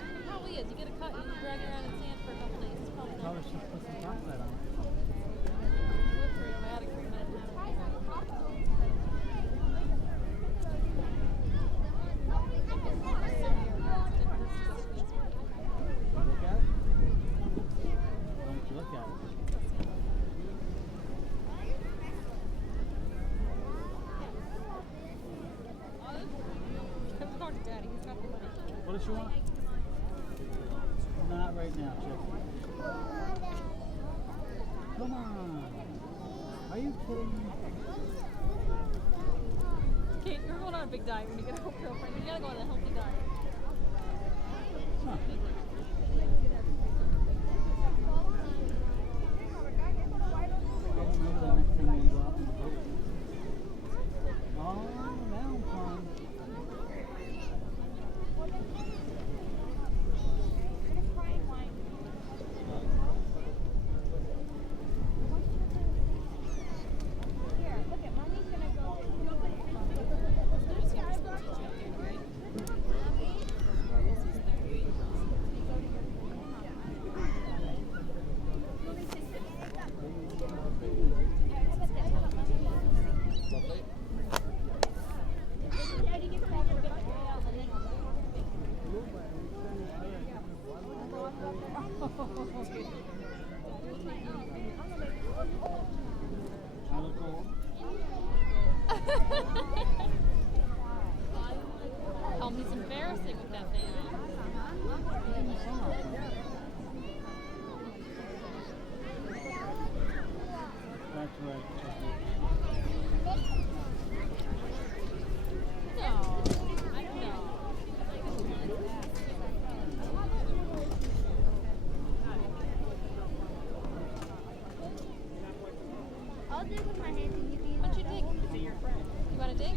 It probably is. You get a cut, you drag it around in sand for a couple days. It's probably Probably not. should put some topside on it. Automatic treatment. Look at it. Why don't you look at it? Come talk to Daddy. He's got the money. What does she want? Not right now, Chick. Come on. Are you kidding me? Kate, you're going on a big diet when you get a girlfriend. You gotta go on a healthy diet. Huh. Remember the next thing when you go out on the boat? Oh, now I'm fine. I look old. Tell me it's embarrassing with that thing on. Taking the sun off. That's right. No, I don't know. I'll dig with my hands and you can. Why don't you dig? You want to dig?